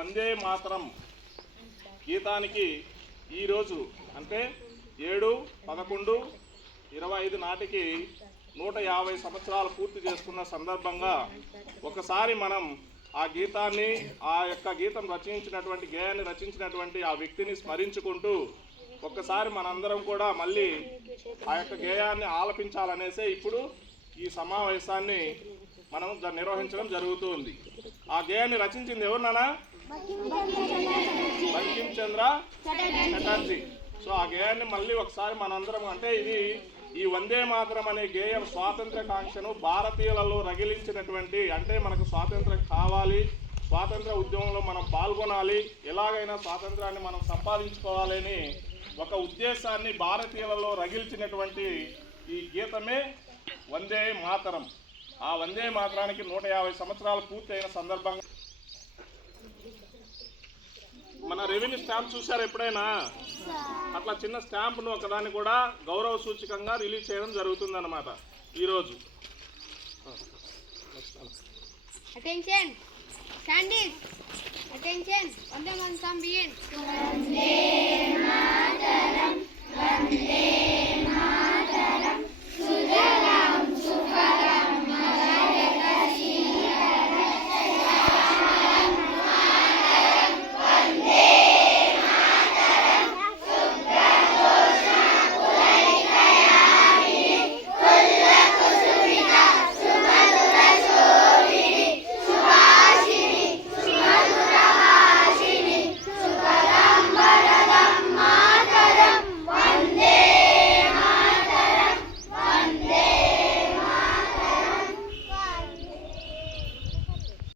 వందే మాతరం గీతానికి ఈరోజు అంటే 7/11/25 నాటికి 150 సంవత్సరాలు పూర్తి చేసుకున్న సందర్భంగా ఒకసారి మనం ఆ గీతాన్ని, ఆ యొక్క గీతం రచించినటువంటి గేయాన్ని రచించినటువంటి ఆ వ్యక్తిని స్మరించుకుంటూ ఒక్కసారి మనందరం కూడా మళ్ళీ ఆ యొక్క గేయాన్ని ఆలపించాలనేసే ఇప్పుడు ఈ సమావేశాన్ని మనం నిర్వహించడం జరుగుతుంది. ఆ గేయాన్ని రచించింది ఎవరు నాన్న? బంకిం చంద్ర చటర్జీ. సో ఆ గేయాన్ని మళ్ళీ ఒకసారి మనందరం, అంటే ఇది ఈ వందే మాతరం అనే గేయం స్వాతంత్ర కాంక్షను భారతీయులలో రగిలించినటువంటి, అంటే మనకు స్వాతంత్రం కావాలి, స్వాతంత్ర ఉద్యమంలో మనం పాల్గొనాలి, ఎలాగైనా స్వాతంత్రాన్ని మనం సంపాదించుకోవాలని ఒక ఉద్దేశాన్ని భారతీయులలో రగిల్చినటువంటి ఈ గీతమే వందే మాతరం. ఆ వందే మాతరానికి 150 సంవత్సరాలు పూర్తయిన సందర్భంగా మన రెవెన్యూ స్టాంప్ చూసారు ఎప్పుడైనా? అట్లా చిన్న స్టాంప్ను ఒకదాన్ని కూడా గౌరవ సూచకంగా రిలీజ్ చేయడం జరుగుతుందన్నమాట ఈరోజు. Attention standees, attention, Vande Mataram begin. Vande Mataram, వందే